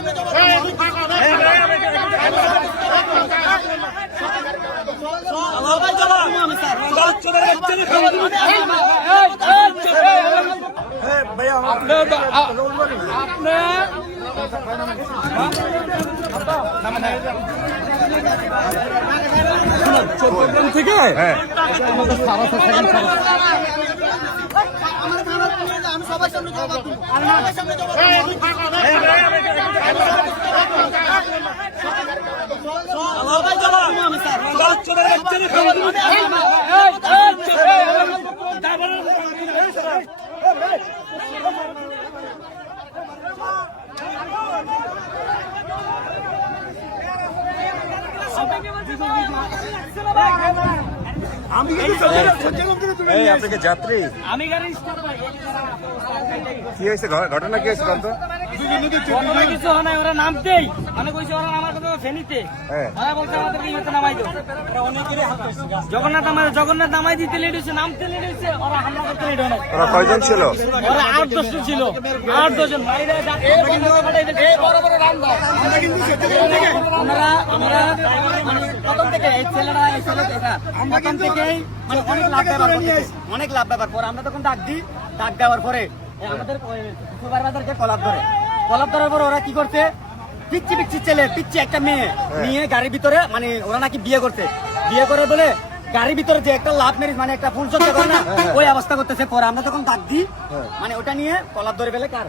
চট্টগ্রাম থেকে আপনাকে যাত্রী কি হয়েছে ঘটনা কি হয়েছে বলতো কিছু হয় না ওরা নামতেই মানে কইছে ওরা নামার কথা ফেনীতে ওরা বলছে আমাদেরকে ইয়েতে নামাই দাও জগন্নাথ নামাই দিতে লেট হয়েছে নামতে লেট হয়েছে ওরা হামলা করতে লেট হয় না ওরা কয়জন ছিল ওরা 8-10 জন ছিল 8-10 জন বাইরে আমরা প্রথম থেকে এই ছেলেরা প্রথম থেকেই মানে অনেক লাভ ব্যাপার পর আমরা তখন ডাক দেওয়ার পরে আমাদের সুপারভাইজারকে কলাপ ধরার পর ওরা কি করছে পিচ্ছি ছেলে একটা মেয়ে নিয়ে গাড়ির ভিতরে মানে ওরা নাকি বিয়ে করে বলে গাড়ির ভিতরে যে একটা লাভ ম্যারেজ মানে একটা ফুল সজ্জা করে না ওই অবস্থা করতেছে পরে আমরা তখন ডাক দিই মানে ওটা নিয়ে কলাপ ধরে ফেলে কার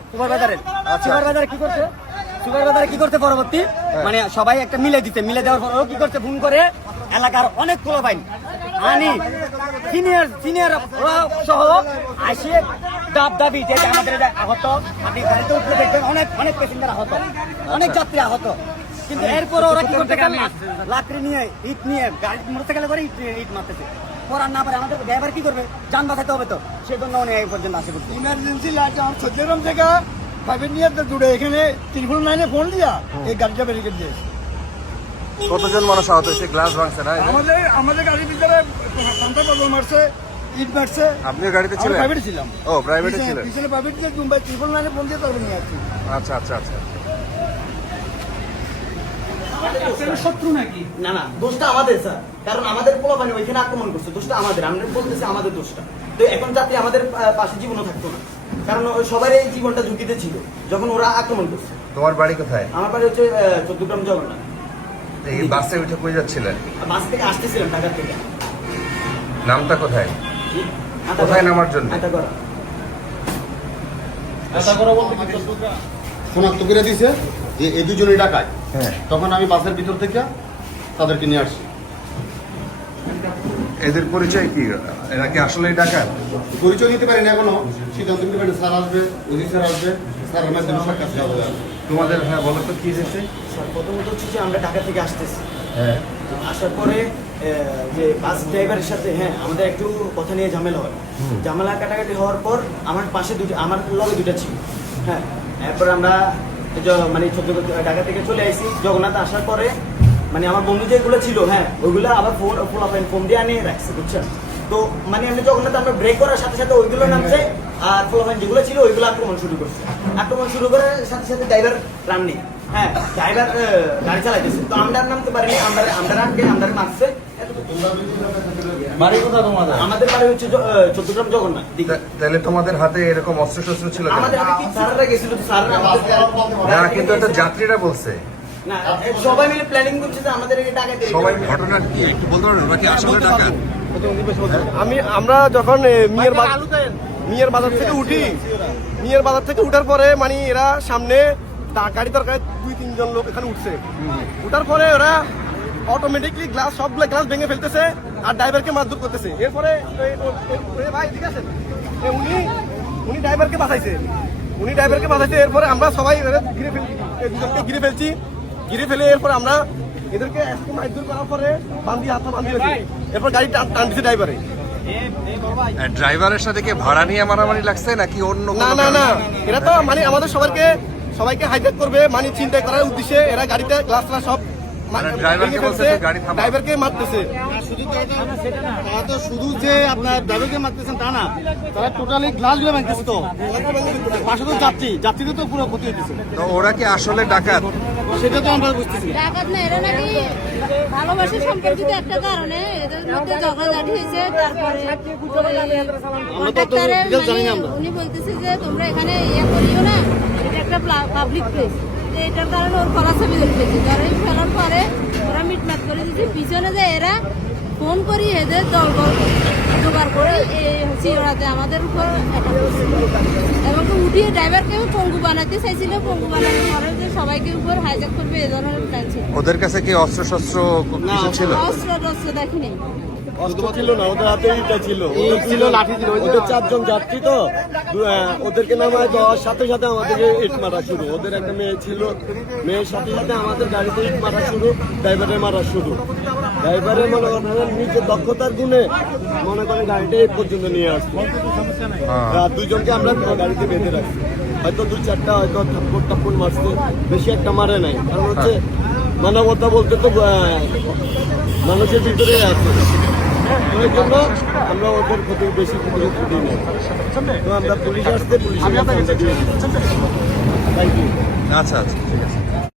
সুপারভাইজার কি করতে পরবর্তী মানে সবাই একটা মিলে দেওয়ার পর কি করছে ফোন করে এলাকার অনেক পোলাপাইন আনি সিনিয়র সহ আসে দাবি যে আমাদের আহত আপনি গাড়িতে উঠলে দেখবেন অনেক প্যাসেঞ্জার আহত অনেক যাত্রী আহত কিন্তু এরপর ওরা কি করতে গেল লাকড়ি নিয়ে ইট নিয়ে গাড়ি মোটরসাইকেল করে ইট মারতেছে পড়ার না পারে আমাদের ড্রাইভার কি করবে যান বাঁচাতে হবে তো সেই জন্য উনি এই পর্যন্ত আসে বলছে ইমার্জেন্সি লাইট আমার চট্টগ্রাম থেকে প্রাইভেট নিয়ে দূরে এখানে ত্রিপুল লাইনে ফোন দিয়া এই গাড়িটা ব্যারিকেড দিয়েছে কতজন মানুষ আহত হয়েছে গ্লাস ভাঙছে না আমাদের গাড়ির ভিতরে পান্তা বদল মারছে ইট মারছে আপনি গাড়িতে ছিলেন প্রাইভেটে ছিলাম ও প্রাইভেটে ছিলেন পিছনে প্রাইভেট দিয়ে মুম্বাই ত্রিপুল লাইনে ফোন দিয়ে তবে নিয়ে আসছি আচ্ছা শত্রু নাকি না দোষটা আমাদের স্যার কারণ আমাদের পোলাপানি ওইখানে আক্রমণ করছে দোষটা আমাদের আমরা বলতেছি আমাদের দোষটা তো এখন যাতে আমাদের পাশে জীবনও থাকতো না কারণ সবার এই জীবনটা ঝুঁকিতে ছিল যখন ওরা আক্রমণ করছে তোমার বাড়ি কোথায় আমার বাড়ি হচ্ছে চট্টগ্রাম জগন্নাথ এই বাসে উঠে কই যাচ্ছিলেন বাস থেকে আসতেছিলাম ঢাকা থেকে নামটা কোথায় নামার জন্য শনাক্ত করে দিছে যে এই দুজনই ডাকায় তখন আমি বাসের ভিতর থেকে তাদেরকে নিয়ে আসছি এদের পরিচয় কি এরা কি আসলেই ডাকাত পরিচয় দিতে পারেন এখনো সিদ্ধান্ত নিতে পারেন স্যার আসবে ওসি স্যার আসবে স্যারের মাধ্যমে সাক্ষাৎ দেওয়া যাবে তোমাদের বলো তো কি হয়েছে প্রথমত হচ্ছে যে আমরা ঢাকা থেকে আসতেছি আসার পরে যে বাস ড্রাইভারের সাথে আমাদের একটু কথা নিয়ে ঝামেলা হয় ঝামেলা কাটাকাটি হওয়ার পর আমার পাশে আমার লগে দুটা ছিল এরপর আমরা মানে ঢাকা থেকে চলে আসি জগন্নাথ আসার পরে মানে আমার বন্ধু যেগুলো ছিল ওইগুলো আবার ফোন দিয়ে আনিয়ে রাখছে বুঝছেন তো মানে আমি জগন্নাথ আমরা ব্রেক করার সাথে সাথে ওইগুলো নামছে আর ফোলাফাইন যেগুলো ছিল ওইগুলো আক্রমণ শুরু করার সাথে সাথে ড্রাইভার রান নেই ড্রাইভার গাড়ি চালাইতেছে তো আমরা নামতে পারিনি আমরা মারছে বাড়ি কোথায় তোমাদের আমাদের বাড়ি হচ্ছে চট্টগ্রাম জগন্নাথ তাহলে তোমাদের হাতে এরকম অস্ত্র ছিল আমাদের হাতে কি স্যাররা গেছিল স্যাররা না কিন্তু এটা যাত্রীরা বলছে না সবাই মিলে প্ল্যানিং করছে যে আমাদের এই টাকা দিয়ে সবাই ঘটনা কি একটু বলতে পারবেন নাকি আসলে ডাকাত আমরা যখন মিয়ার বাজার থেকে উঠার পরে মানে এরা সামনে গাড়ি দরকার 2-3 জন লোক এখানে উঠছে উঠার পরে ওরা অটোমেটিকলি সবগুলো গ্লাস ভেঙে ফেলতেছে আর ড্রাইভারকে মারধর করতেছে এরপরে ভাই ঠিক আছে উনি ড্রাইভারকে বাঁচাইছে এরপরে আমরা সবাই ঘিরে ফেলে এরপরে আমরা এদেরকে মারধর করার পরে হাত বান্ধিয়েছে এরপর গাড়ি টান দিচ্ছে ড্রাইভারের সাথে কি ভাড়া নিয়ে মারামারি লাগছে নাকি অন্য না এরা তো মানে আমাদের সবাইকে হাইজ্যাক করবে মানে চিন্তা করার উদ্দেশ্যে এরা গাড়িতে গ্লাস সব মানে ড্রাইভারকে বলছে তো গাড়ি থামাও। ড্রাইভারকে মারতেছে। তারা তো শুধু যে আপনার ড্রাইভারকে মারতেছেন তা না, তারা টোটালি গ্লাসগুলো ভাঙতেছে তো। পাশে তো যাত্রীদের তো পুরো ক্ষতি হইতেছে। তো ওরা কি আসলে ডাকাত? সেটা তো আমরা বুঝতেছি না। ডাকাত না, এরা নাকি ভালোবাসা সম্পর্কিত একটা কারণে এদের মধ্যে ঝগড়াঝাটি হয়েছে। তারপরে কন্ট্রাক্টরে উনি বলতেছে যে তোমরা এখানে ইয়ে করিও না, এটা একটা পাবলিক প্লেস। এটার কারণে ওর কলা ছবি ধরে ফেলছে। ধরে ফেলার পরে ওরা মিটমাট করে দিচ্ছে। পিছনে যে এরা ফোন করি এদের দলবল জোগাড় করে ওরাতে আমাদের উপর অ্যাটাক করছে এবং উঠিয়ে ড্রাইভারকে পঙ্গু বানাতে চাইছিল। পঙ্গু বানানোর পরে যে সবাইকে উপর হাইজ্যাক করবে এ ধরনের প্ল্যান ছিল। ওদের কাছে কি অস্ত্র শস্ত্র কিছু ছিল? অস্ত্র টস্ত্র দেখিনি। অস্ত্র ছিল না, ওদের হাতে ইটা ছিল, ওদের ছিল লাঠি ছিল। ওদের 4 জন যাত্রী তো, ওদেরকে নামায় দেওয়ার সাথে সাথে আমাদেরকে ইট মারা শুরু। ওদের একটা মেয়ে ছিল, মেয়ের সাথে সাথে আমাদের গাড়িতে ইট মারা শুরু, ড্রাইভারের মারা শুরু। ড্রাইভারের মনে করেন নিজের দক্ষতার গুণে মনে করেন গাড়িটা এই পর্যন্ত নিয়ে আসছে। আর 2 জনকে আমরা গাড়িতে বেঁধে রাখছি। হয়তো 2-4টা হয়তো থাপ্পড় মারছে, বেশি একটা মারে নাই। কারণ হচ্ছে মানবতা বলতে তো মানুষের ভিতরে আছে। ওই জন্য আমরা ওদের ক্ষতি বেশি গুরুত্ব দিই না। তো আমরা পুলিশ আসতে পুলিশের কাছে আমরা দিয়ে দিই। Thank you. আচ্ছা আচ্ছা ঠিক আছে।